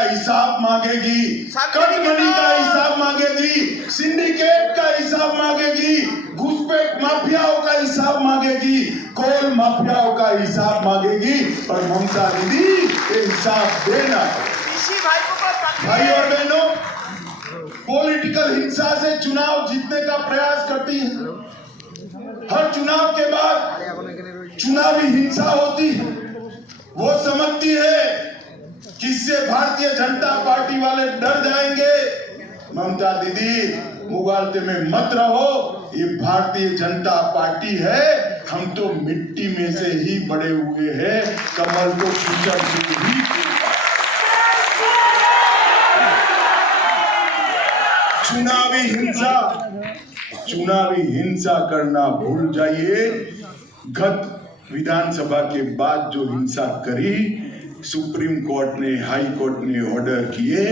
का हिसाब मांगेगी, cut money का हिसाब मांगेगी, सिंडिकेट का हिसाब मांगेगी, घुसपैठ माफियाओं का हिसाब मांगेगी, कोल माफियाओं का हिसाब मांगेगी। और ममता दीदी ये हिसाब देना। भाई और बहनों, पॉलिटिकल हिंसा से चुनाव जीतने का प्रयास करती है। हर चुनाव के बाद चुनावी हिंसा होती है। वो समझती है कि इससे भारतीय जनता पार्टी वाले डर जाएंगे। ममता दीदी मुगालते में मत रहो, ये भारतीय जनता पार्टी है। हम तो मिट्टी में से ही बड़े हुए हैं, कमल को कीचड़ से ही। चुनावी हिंसा करना भूल जाइए। गत विधानसभा के बाद जो हिंसा करी, सुप्रीम कोर्ट ने, हाई कोर्ट ने ऑर्डर किए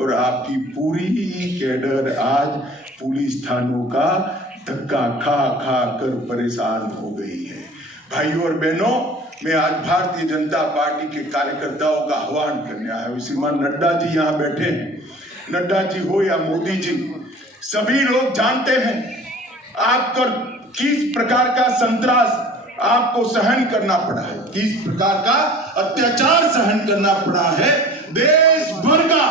और आपकी पूरी कैडर आज पुलिस थानों का धक्का खा खा कर परेशान हो गई है। भाइयों और बहनों, मैं आज भारतीय जनता पार्टी के कार्यकर्ताओं का आह्वान करने आया हूँ। श्रीमान नड्डा जी यहाँ बैठे हैं। नड्डा जी हो या मोदी जी, सभी लोग जानते हैं आप पर किस प्रकार का संतरास आपको सहन करना पड़ा है, किस प्रकार का अत्याचार सहन करना पड़ा है। देश भर का,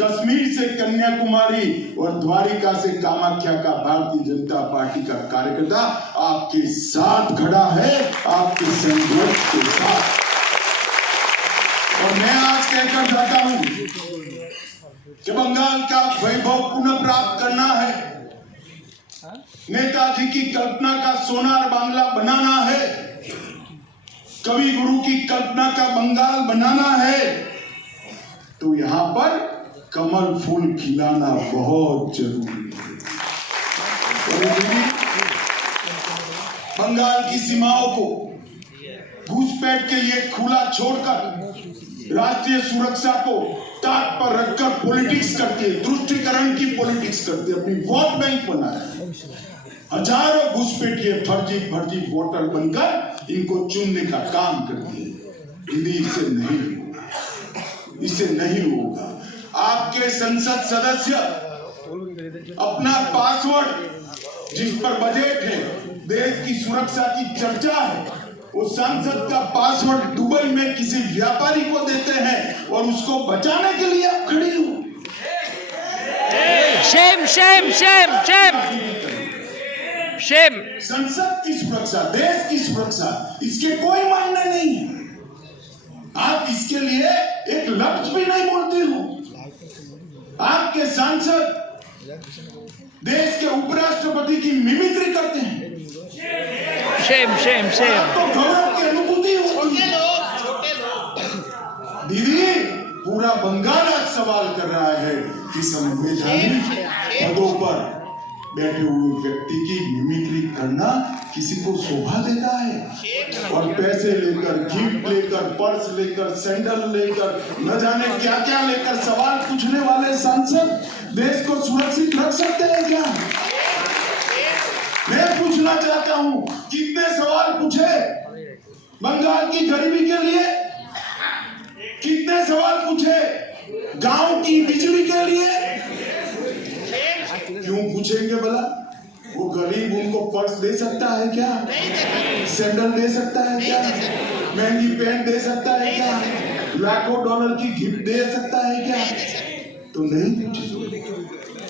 कश्मीर से कन्याकुमारी और द्वारिका से कामाख्या का भारतीय जनता पार्टी का कार्यकर्ता आपके साथ खड़ा है, आपके संघर्ष के साथ। और मैं आज कहकर जाता हूं कि बंगाल का वैभव पुनः प्राप्त करना है, नेताजी की कल्पना का सोनार बांग्ला बनाना है, कवि गुरु की कल्पना का बंगाल बनाना है, तो यहां पर कमल फूल खिलाना बहुत जरूरी है। बंगाल की सीमाओं को घुसपैठ के लिए खुला छोड़कर राष्ट्रीय सुरक्षा को ताक पर रखकर पॉलिटिक्स करती है, तुष्टीकरण की पॉलिटिक्स करती है, अपनी वोट बैंक बनाया है। हजारों घुसपैठिए फर्जी वोटर बनकर इनको चुनने का काम करती है। दीदी इससे नहीं होगा। आपके संसद सदस्य अपना पासवर्ड, जिस पर बजट है, देश की सुरक्षा की चर्चा है, वो सांसद का पासवर्ड दुबई में किसी व्यापारी को देते हैं और उसको बचाने के लिए आप खड़ी हो। Shem Shem Shem Shem Shem. संसद की सुरक्षा, देश की सुरक्षा, इसके कोई मायने नहीं है। आप इसके लिए एक लफ्ज भी नहीं बोलते हो। आपके सांसद देश के उपराष्ट्रपति की मिमिक्री करते हैं। Shem Shem Shem. आपको गौरव की अनुभूति होती है। दीदी, पूरा बंगाल आज सवाल कर रहा है कि संवैधानिक पदों पर बैठे हुए व्यक्ति की मिमिक्री करना किसी को शोभा देता है? और पैसे लेकर, गिफ्ट लेकर, पर्स लेकर, सैंडल लेकर, न जाने क्या क्या लेकर सवाल पूछने वाले सांसद देश को सुरक्षित रख सकते हैं क्या? मैं पूछना चाहता हूं, कितने सवाल पूछे बंगाल की गरीबी के लिए? कितने सवाल पूछे गांव की बिजली के लिए? क्यों पूछेंगे भला? वो गरीब उनको पर्स दे सकता है क्या? सैंडल दे सकता है क्या? महंगी पेन दे सकता है क्या? लाखों डॉलर की गिफ्ट दे सकता है क्या? तो नहीं पूछेंगे।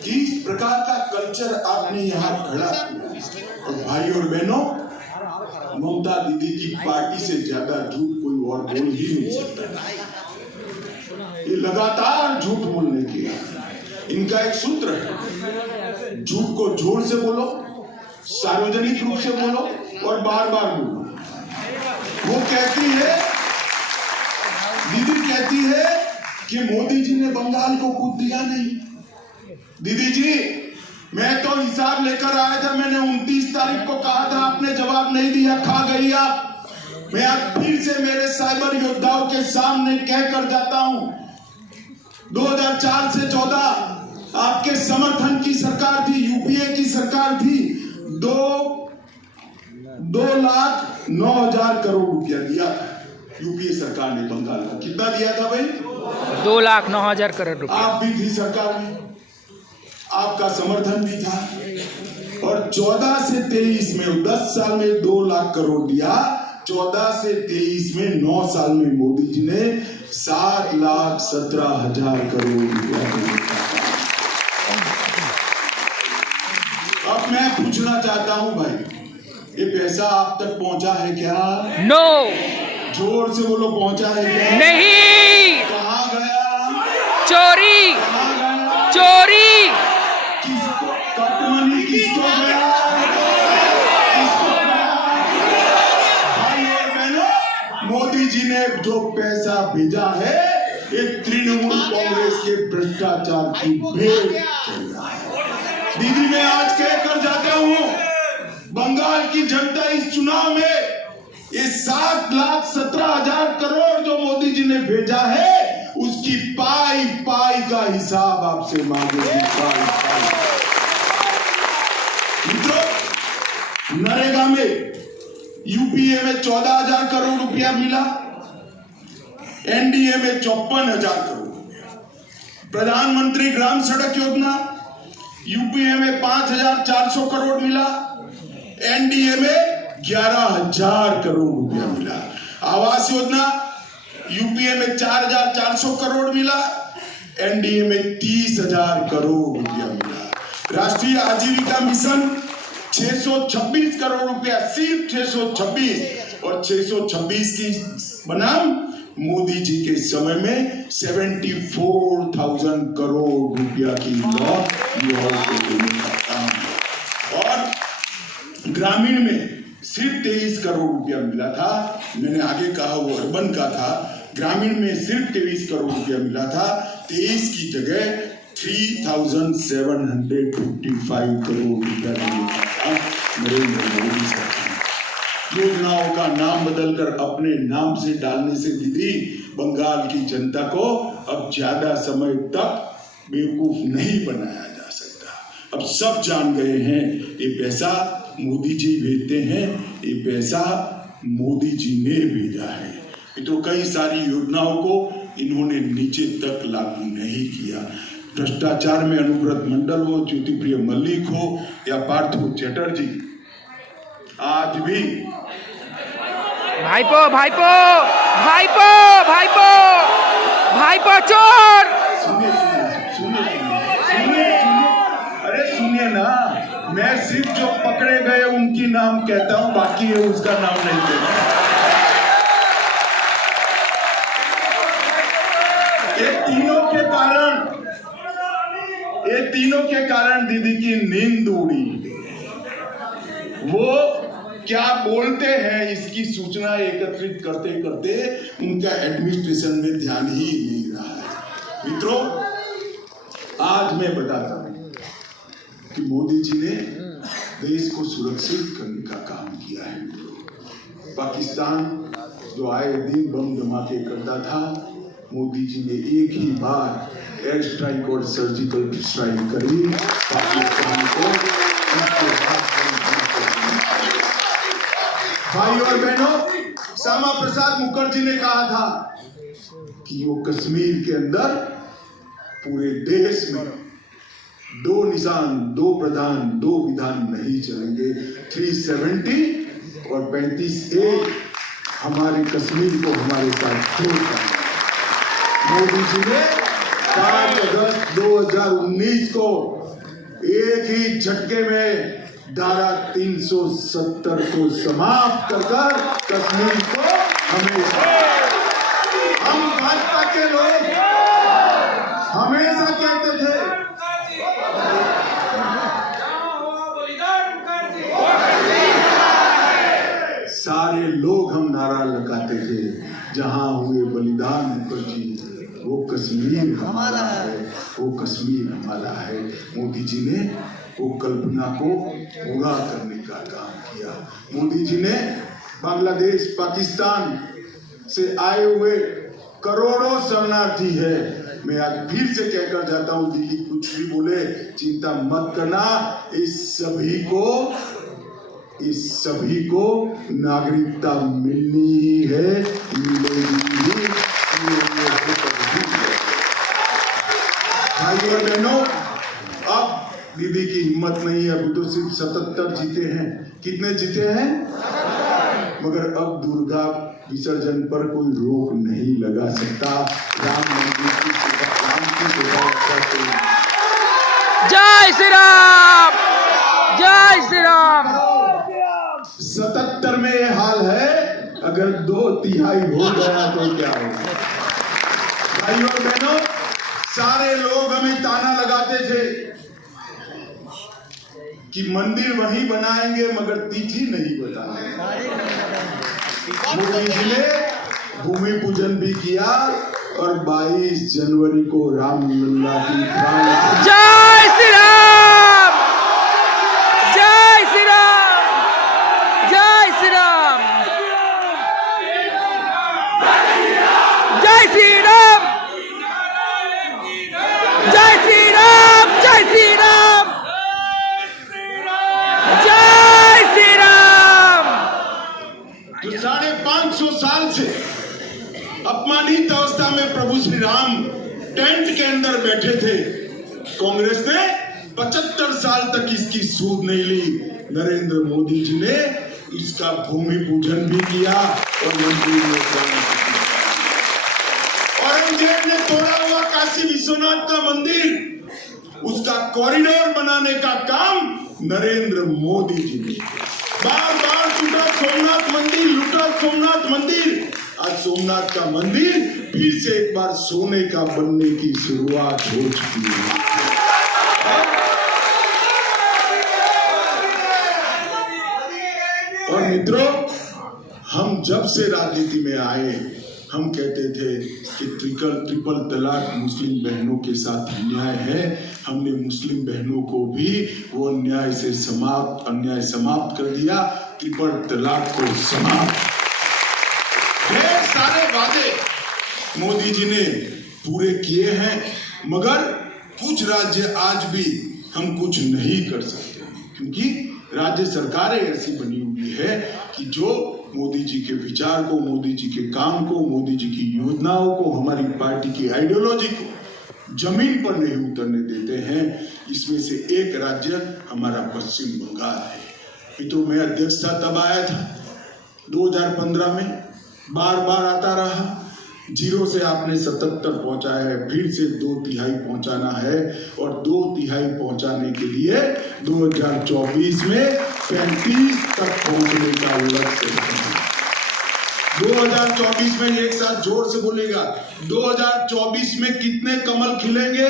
किस प्रकार का कल्चर आपने यहाँ खड़ा किया। और भाई और बहनों, ममता दीदी की पार्टी से ज्यादा झूठ कोई और बोल ही नहीं सकता। ये लगातार झूठ बोलने की, इनका एक सूत्र है, झूठ को जोर से बोलो, सार्वजनिक रूप से बोलो और बार बार बोलो। वो कहती है, दीदी कहती है कि मोदी जी ने बंगाल को कुछ दिया नहीं। दीदी जी, मैं तो हिसाब लेकर आया था, मैंने 29 तारीख को कहा था, आपने जवाब नहीं दिया, खा गई आप। मैं आज फिर से मेरे साइबर योद्धाओं के सामने कहकर जाता हूं, 2004 से 14 आपके समर्थन की सरकार थी, यूपीए की सरकार थी। 2,09,000 करोड़ रुपया दिया यूपीए सरकार ने बंगाल को। कितना दिया था भाई? 2,09,000 करोड़ रुपए। आप भी थी सरकार में, आपका समर्थन भी था, और 14 से 23 में 10 साल में 2 लाख करोड़ दिया। 14 से 23 में 9 साल में मोदी जी ने 7,17,000 करोड़ रुपया दिया। अब मैं पूछना चाहता हूं भाई, ये पैसा आप तक पहुंचा है क्या? नो, जोर से बोलो, पहुंचा है क्या? नहीं, कहां गया? चोरी, कहां गया? चोरी। किसको कट मनी, किसको गया? किसको गया? भाई और बहनों, मोदी जी ने जो पैसा भेजा है, ये तृणमूल कांग्रेस के भ्रष्टाचार की भेंट चल रहा है। दीदी, मैं आज कहकर जाता हूं, बंगाल की जनता इस चुनाव में ये 7,17,000 करोड़ जो मोदी जी ने भेजा है, उसकी पाई पाई का हिसाब आपसे मांगेगी। मित्रों, नरेगा में यूपीए में 14,000 करोड़ रुपया मिला, एनडीए में 54,000 करोड़ रुपया, प्रधानमंत्री ग्राम सड़क योजना यूपीए में 5,400 करोड़ मिला, एनडीए में 11,000 करोड़ रुपया मिला। आवास योजना यूपीए में 4,400 करोड़ मिला, एनडीए में 30,000 करोड़ रुपया मिला। राष्ट्रीय आजीविका मिशन 626 करोड़ रुपया, सिर्फ 626, और 626 की बनाम मोदी जी के समय में 74,000 करोड़ रुपया की लॉस देने का काम है। और ग्रामीण में सिर्फ 23 करोड़ रुपया मिला था। मैंने आगे कहा वो अर्बन का था, ग्रामीण में सिर्फ 23 करोड़ रुपया मिला था। 23 की जगह 3,755 करोड़ रुपया नरेंद्र मोदी सरकार। योजनाओं का नाम बदलकर अपने नाम से डालने से दीदी, बंगाल की जनता को अब ज्यादा समय तक बेवकूफ नहीं बनाया जा सकता। अब सब जान गए हैं ये पैसा मोदी जी भेजते हैं, ये पैसा मोदी जी ने भेजा है। तो कई सारी योजनाओं को इन्होंने नीचे तक लागू नहीं किया। भ्रष्टाचार में अनुव्रत मंडल हो, ज्योतिप्रिय मल्लिक हो या पार्थो चैटर्जी, आज भी भाईपो, भाईपो, भाईपो, भाईपो, भाईपो चोर। सुनिए सुनिए सुनिए सुनिए, अरे सुनिए ना, मैं सिर्फ जो पकड़े गए उनकी नाम कहता हूं, बाकी है उसका नाम नहीं कहता। ये तीनों के कारण दीदी की नींद उड़ी। वो क्या बोलते हैं इसकी सूचना एकत्रित करते करते उनका एडमिनिस्ट्रेशन में ध्यान ही नहीं रहा है। मित्रों, आज मैं बताता हूं कि मोदी जी ने देश को सुरक्षित करने का काम किया है। पाकिस्तान जो आए दिन बम धमाके करता था, मोदी जी ने एक ही बार एयर स्ट्राइक और सर्जिकल स्ट्राइक करी पाकिस्तान को। भाई और बहनों, श्यामा प्रसाद मुखर्जी ने कहा था कि वो कश्मीर के अंदर पूरे देश में 2 निशान, 2 प्रधान, 2 विधान नहीं चलेंगे। 370 और 35A हमारे कश्मीर को हमारे साथ जोड़ता है। मोदी जी ने 5 अगस्त 2019 को एक ही झटके में धारा 370 को समाप्त कर कश्मीर को हमेशा, हम भाजपा के लोग हमेशा कहते थे सारे लोग हम नारा लगाते थे, जहां हुए बलिदान मुखर्जी, वो कश्मीर हमारा है, वो कश्मीर हमारा है। मोदी जी ने वो कल्पना को पूरा करने का काम किया। मोदी जी ने बांग्लादेश, पाकिस्तान से आए हुए करोड़ों शरणार्थी है, मैं आज फिर से कहकर जाता हूं, दिल्ली कुछ भी बोले चिंता मत करना, इस सभी को नागरिकता मिलनी ही है, मिलेगी ही। भाइयों और बहनों, अब दीदी की हिम्मत नहीं है, अभी तो सिर्फ 77 जीते हैं। कितने जीते हैं? मगर अब दुर्गा विसर्जन पर कोई रोक नहीं लगा सकता। राम मंदिर की राम की सेवा जय श्री राम, जय श्री राम। 77 में ये हाल है, अगर 2/3 हो गया तो क्या होगा? भाइयों और बहनों, सारे लोग हमें ताना लगाते थे कि मंदिर वहीं बनाएंगे मगर तिथि नहीं बताएंगे। मोदी जी ने भूमि पूजन भी किया और 22 जनवरी को रामलला की प्राण जय श्री राम, जय श्री राम, जय श्री राम, जय श्री राम, जय श्री राम, जय श्री राम, जय श्री राम। जो 550 साल से अपमानित अवस्था में प्रभु श्री राम टेंट के अंदर बैठे थे, कांग्रेस ने 75 साल तक इसकी सूद नहीं ली। नरेंद्र मोदी जी ने इसका भूमि पूजन भी किया और मंदिर में दान भी किया। औरंगजेब ने तोड़ा हुआ काशी विश्वनाथ का मंदिर, उसका कॉरिडोर बनाने का काम नरेंद्र मोदी जी ने। बार बार टूटा सोमनाथ मंदिर, लूटा सोमनाथ मंदिर। आज सोमनाथ का मंदिर फिर से एक बार सोने का बनने की शुरुआत हो चुकी है। और मित्रों, हम जब से राजनीति में आए, हम कहते थे कि ट्रिपल तलाक मुस्लिम बहनों के साथ अन्याय है। हमने मुस्लिम बहनों को भी वो अन्याय समाप्त कर दिया। ट्रिपल तलाक को समाप्त। ढेर सारे वादे मोदी जी ने पूरे किए हैं, मगर कुछ राज्य आज भी हम कुछ नहीं कर सकते, क्योंकि राज्य सरकारें ऐसी बनी हुई है कि जो मोदी जी के विचार को, मोदी जी के काम को, मोदी जी की योजनाओं को, हमारी पार्टी की आइडियोलॉजी को जमीन पर नहीं उतरने देते हैं। इसमें से एक राज्य हमारा पश्चिम बंगाल है। मित्रों, मैं अध्यक्षता तब आया था 2015 में, बार बार आता रहा। 0 से आपने 77 पहुंचाया है, फिर से 2/3 पहुंचाना है और 2/3 पहुंचाने के लिए 2024 में 35 तक पहुंचने का लक्ष्य है। 2024 में एक साथ जोर से बोलेगा, 2024 में कितने कमल खिलेंगे?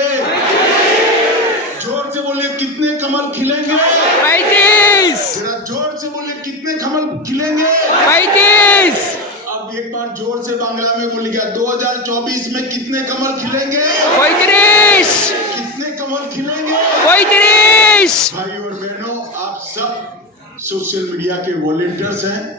जोर से बोले, कितने कमल खिलेंगे? 35। जरा जोर से बोले, कितने कमल खिलेंगे? 35। अब एक बार जोर से बांग्ला में बोलिएगा, 2024 में कितने कमल खिलेंगे? 35। कितने कमल खिलेंगे? 35। भाई और बहनों, आप सब सोशल मीडिया के वॉलेंटियर्स हैं।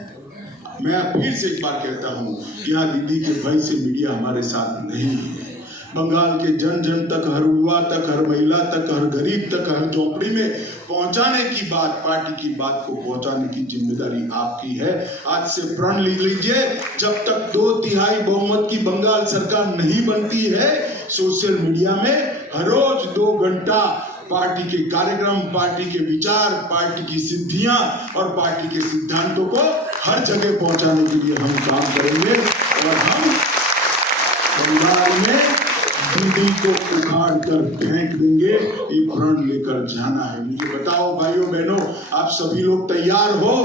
मैं फिर से एक बार कहता हूं कि यहाँ दीदी के भय से मीडिया हमारे साथ नहीं है। बंगाल के जन जन तक, हर युवा तक, हर महिला तक, हर गरीब तक, हर झोपड़ी में पहुंचाने की बात, पार्टी की बात को पहुंचाने की जिम्मेदारी आपकी है। आज से प्रण ले लीजिए, जब तक 2/3 बहुमत की बंगाल सरकार नहीं बनती है, सोशल मीडिया में हर रोज 2 घंटा पार्टी के कार्यक्रम, पार्टी के विचार, पार्टी की सिद्धियां और पार्टी के सिद्धांतों को हर जगह पहुंचाने के लिए हम काम करेंगे। और हम बंगाल में दीदी को उखाड़ कर फेंक देंगे, ये प्रण लेकर जाना है। मुझे बताओ भाइयों बहनों, आप सभी लोग तैयार हो?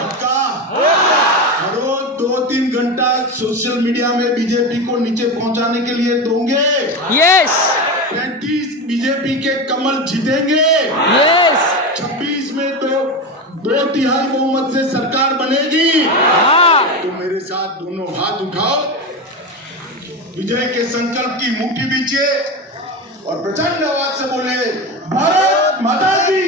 पक्का? हर रोज 2-3 घंटा सोशल मीडिया में बीजेपी को नीचे पहुंचाने के लिए दोगे? यस। 35 बीजेपी के कमल जीतेंगे। यस। 26 में तो 2/3 बहुमत से सरकार बनेगी। हाँ। तो मेरे साथ दोनों हाथ उठाओ, विजय के संकल्प की मुट्ठी बीचिए और प्रचंड आवाज से बोले, भारत माता की।